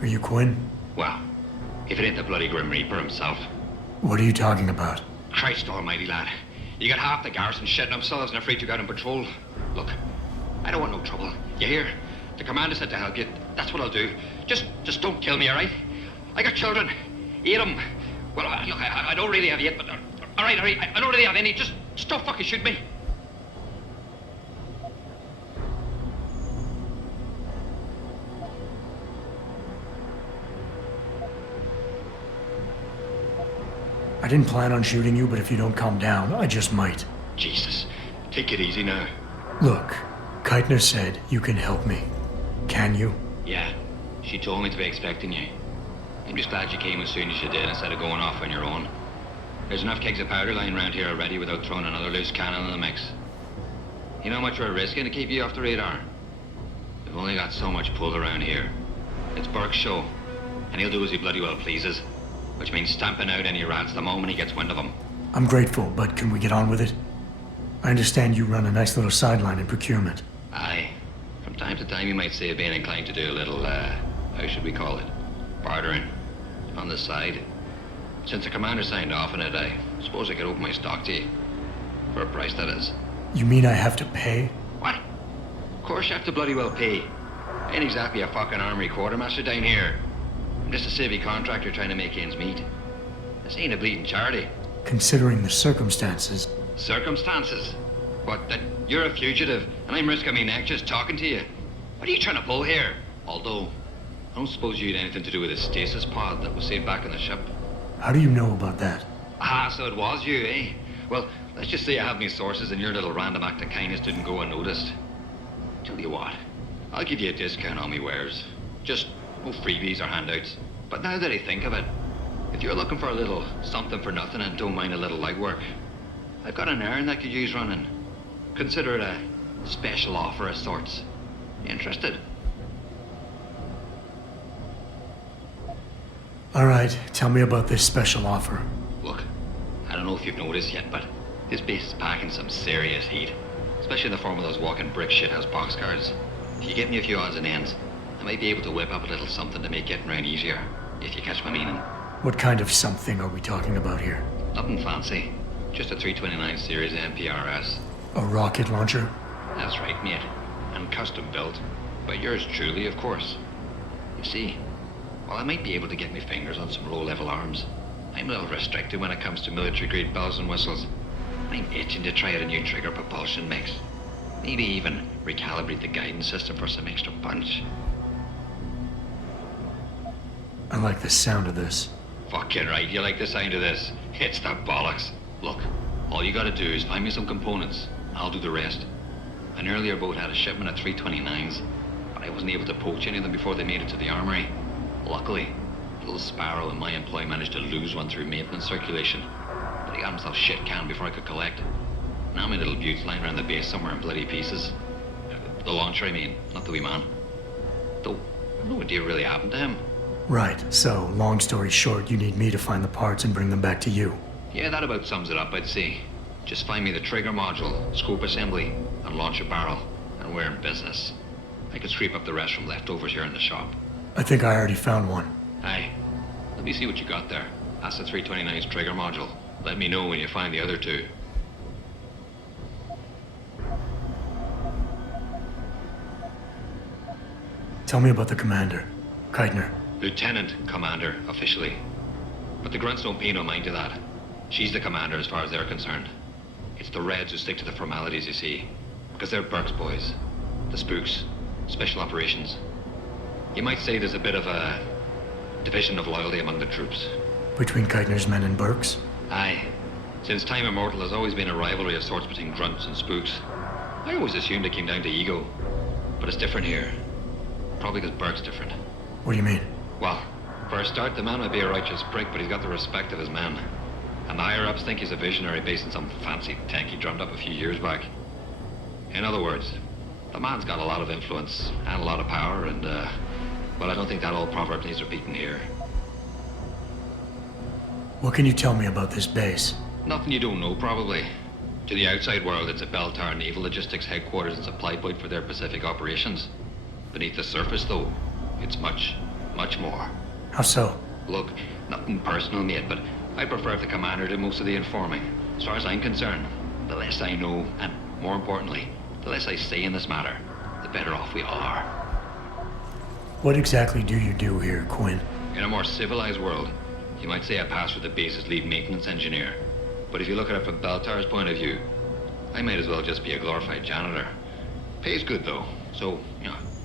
Are you Quinn? Well, if it ain't the bloody Grim Reaper himself. What are you talking about? Christ almighty, lad. You got half the garrison shitting themselves and afraid you got on patrol. Look, I don't want no trouble. You hear? The commander said to help you. That's what I'll do. Just don't kill me, all right? I got children. 8 of them. Well, look, I don't really have 8, but... All right, I don't really have any. Just don't fucking shoot me. I didn't plan on shooting you, but if you don't calm down, I just might. Jesus, take it easy now. Look, Keitner said you can help me. Can you? Yeah, she told me to be expecting you. I'm just glad you came as soon as you did instead of going off on your own. There's enough kegs of powder lying around here already without throwing another loose cannon in the mix. You know how much we're risking to keep you off the radar? We've only got so much pull around here. It's Burke's show, and he'll do as he bloody well pleases. Which means stamping out any rats the moment he gets wind of them. I'm grateful, but can we get on with it? I understand you run a nice little sideline in procurement. Aye. From time to time you might say being inclined to do a little, how should we call it? Bartering. On the side. Since the commander signed off on it, I suppose I could open my stock to you. For a price, that is. You mean I have to pay? What? Of course you have to bloody well pay. I ain't exactly a fucking armory quartermaster down here. I'm just a civvy contractor trying to make ends meet. This ain't a bleeding charity. Considering the circumstances. Circumstances? What, that you're a fugitive and I'm risking my neck just talking to you? What are you trying to pull here? Although, I don't suppose you had anything to do with the stasis pod that was saved back on the ship. How do you know about that? Ah, so it was you, eh? Well, let's just say I have my sources and your little random act of kindness didn't go unnoticed. Tell you what, I'll give you a discount on me wares. Just no freebies or handouts. But now that I think of it, if you're looking for a little something for nothing and don't mind a little legwork, I've got an errand that could use running. Consider it a special offer of sorts. Interested? All right, tell me about this special offer. Look, I don't know if you've noticed yet, but this base is packing some serious heat. Especially in the form of those walking brick shithouse boxcars. If you get me a few odds and ends, I might be able to whip up a little something to make getting around easier, if you catch my meaning. What kind of something are we talking about here? Nothing fancy. Just a 329 series MPRS. A rocket launcher? That's right, mate. And custom built. By yours truly, of course. You see, while I might be able to get my fingers on some low-level arms, I'm a little restricted when it comes to military-grade bells and whistles. I'm itching to try out a new trigger propulsion mix. Maybe even recalibrate the guidance system for some extra punch. I like the sound of this. Fucking right, you like the sound of this. It's the bollocks. Look, all you gotta do is find me some components. I'll do the rest. An earlier boat had a shipment of 329s, but I wasn't able to poach any of them before they made it to the armory. Luckily, little Sparrow in my employ managed to lose one through maintenance circulation, but he got himself shit canned before I could collect. Now my little bute's lying around the base somewhere in bloody pieces. The launcher, I mean, not the wee man. Though, no idea really happened to him. Right, so, long story short, you need me to find the parts and bring them back to you. Yeah, that about sums it up, I'd say. Just find me the trigger module, scope assembly, and launch a barrel, and we're in business. I could scrape up the rest from leftovers here in the shop. I think I already found one. Aye. Let me see what you got there. That's the 329's trigger module. Let me know when you find the other two. Tell me about the commander, Keitner. Lieutenant Commander, officially. But the grunts don't pay no mind to that. She's the commander as far as they're concerned. It's the Reds who stick to the formalities, you see. Because they're Burke's boys. The spooks. Special operations. You might say there's a bit of a division of loyalty among the troops. Between Keitner's men and Burke's? Aye. Since time immortal, there's always been a rivalry of sorts between grunts and spooks. I always assumed it came down to ego. But it's different here. Probably because Burke's different. What do you mean? Well, for a start, the man might be a righteous prick, but he's got the respect of his men. And the higher-ups think he's a visionary based on some fancy tank he drummed up a few years back. In other words, the man's got a lot of influence and a lot of power, and, well, I don't think that old proverb needs repeating here. What can you tell me about this base? Nothing you don't know, probably. To the outside world, it's a Beltar naval logistics headquarters and supply point for their Pacific operations. Beneath the surface, though, it's much much more. How so? Look, nothing personal, mate, but I prefer if the commander did most of the informing. As far as I'm concerned, the less I know, and more importantly, the less I say in this matter, the better off we all are. What exactly do you do here, Quinn? In a more civilized world, you might say I pass for the base's lead maintenance engineer. But if you look at it from Beltar's point of view, I might as well just be a glorified janitor. Pay's good, though, so,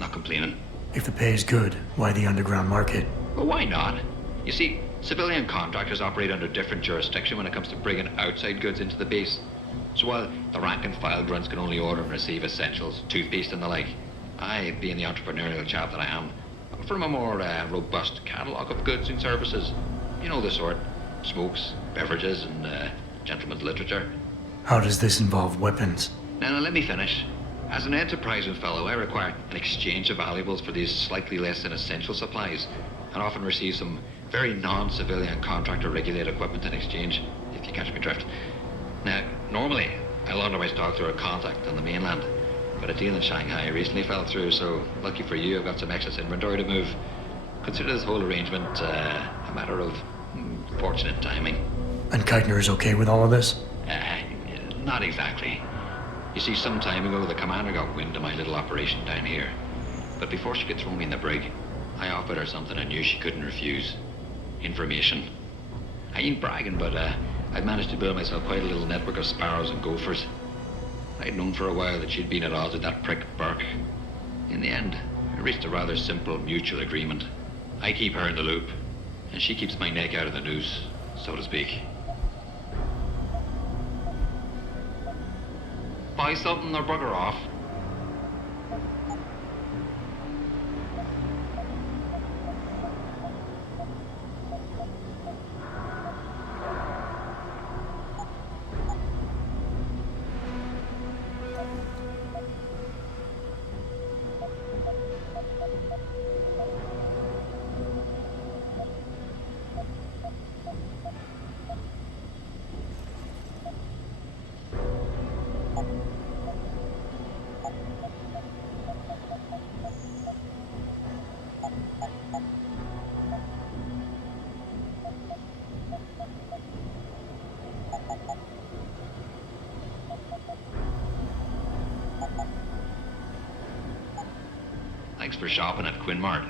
not complaining. If the pay is good, why the underground market? Well, why not? You see, civilian contractors operate under different jurisdiction when it comes to bringing outside goods into the base. So while the rank-and-file grunts can only order and receive essentials, toothpaste and the like, I, being the entrepreneurial chap that I am, from a more robust catalogue of goods and services. You know the sort. Smokes, beverages, and gentleman's literature. How does this involve weapons? Now, let me finish. As an enterprising fellow, I require an exchange of valuables for these slightly less than essential supplies, and often receive some very non-civilian contractor-regulated equipment in exchange, if you catch my drift. Now, normally, I launder my stock through a contact on the mainland, but a deal in Shanghai recently fell through, so lucky for you, I've got some excess inventory to move. Consider this whole arrangement a matter of fortunate timing. And Keitner is okay with all of this? Not exactly. You see, some time ago, the commander got wind of my little operation down here. But before she could throw me in the brig, I offered her something I knew she couldn't refuse. Information. I ain't bragging, but I've managed to build myself quite a little network of sparrows and gophers. I'd known for a while that she'd been at odds with that prick Burke. In the end, I reached a rather simple mutual agreement. I keep her in the loop, and she keeps my neck out of the noose, so to speak. Buy something or bugger off. Thanks for shopping at Quinn Mart.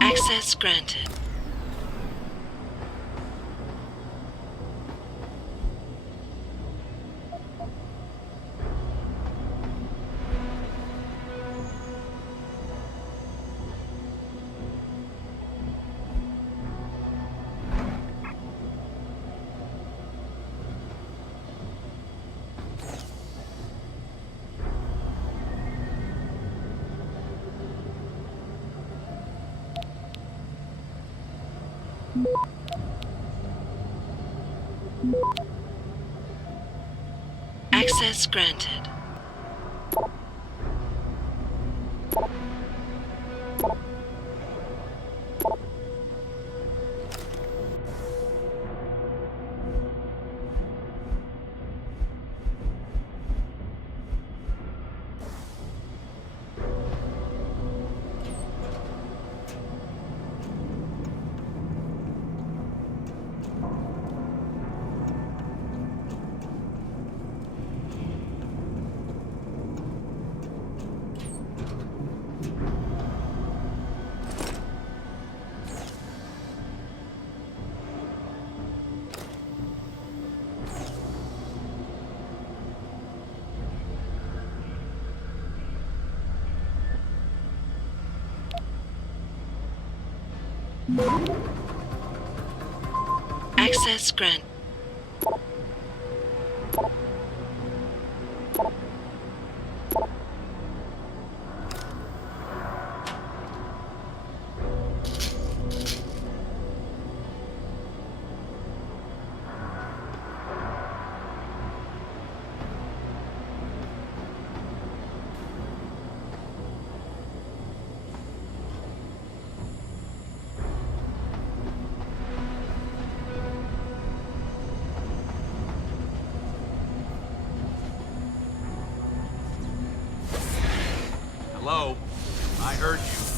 Access granted. Access granted. Access granted. Hello? I heard you.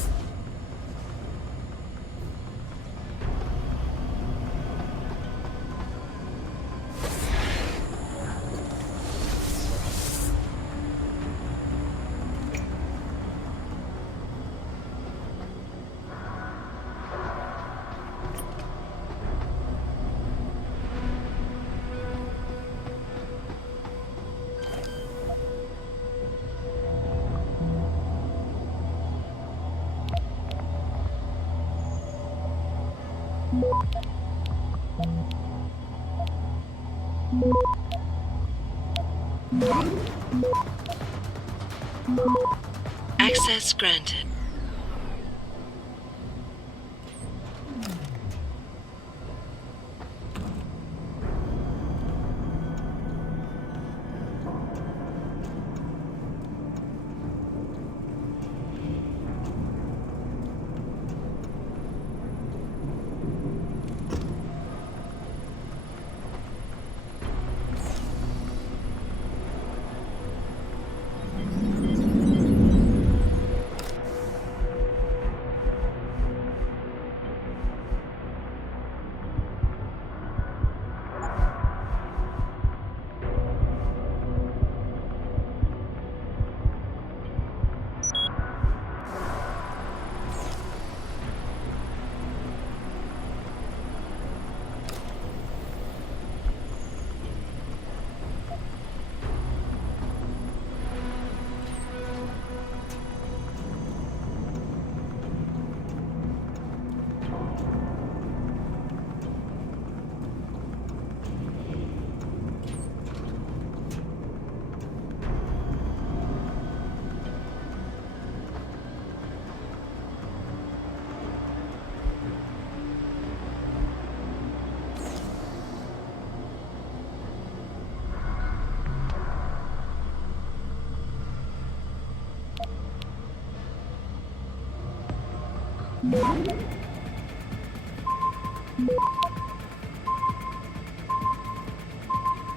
Access granted.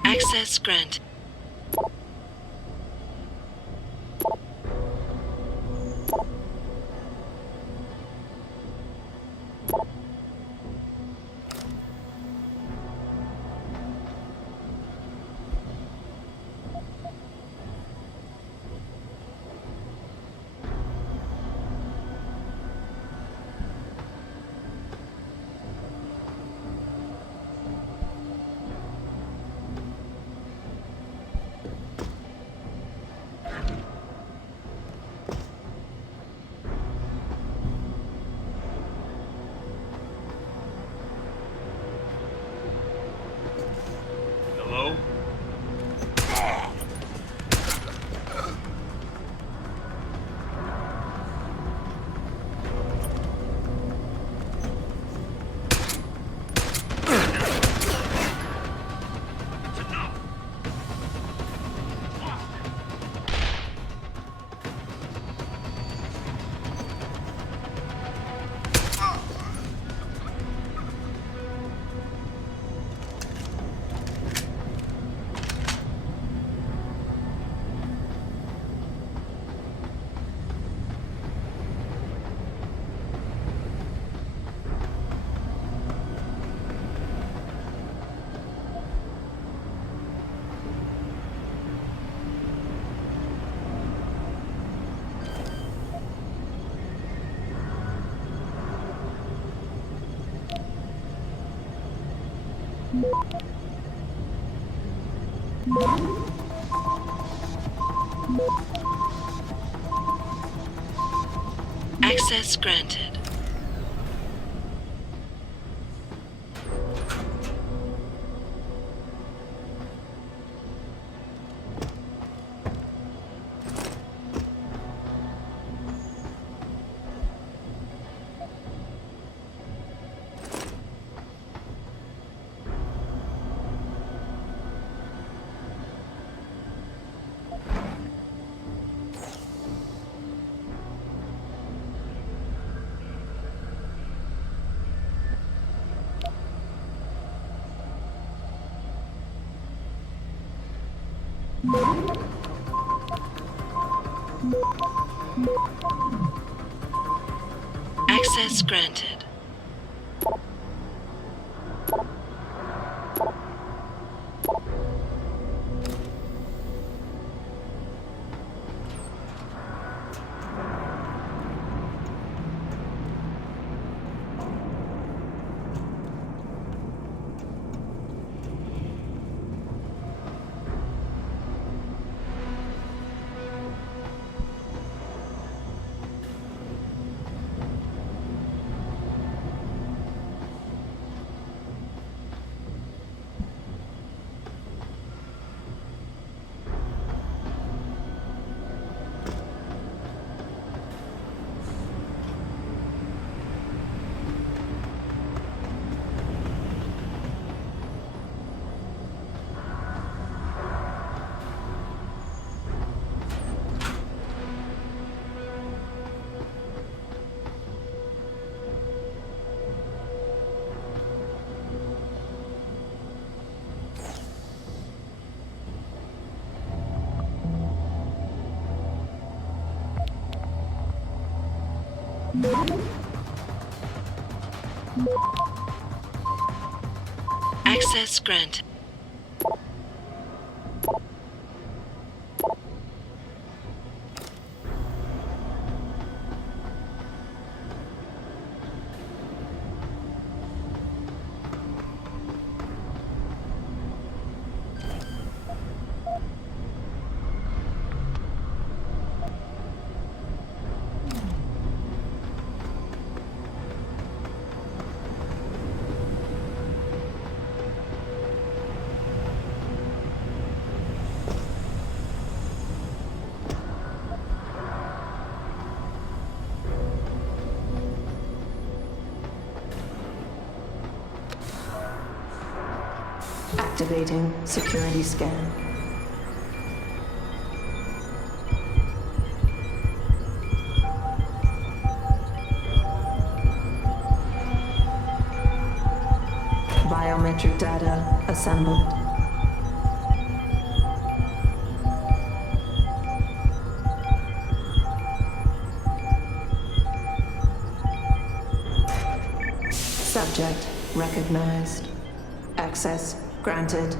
Access granted. Access granted. Access granted. Access granted. Activating security scan. Biometric data assembled. Subject recognized. Access granted.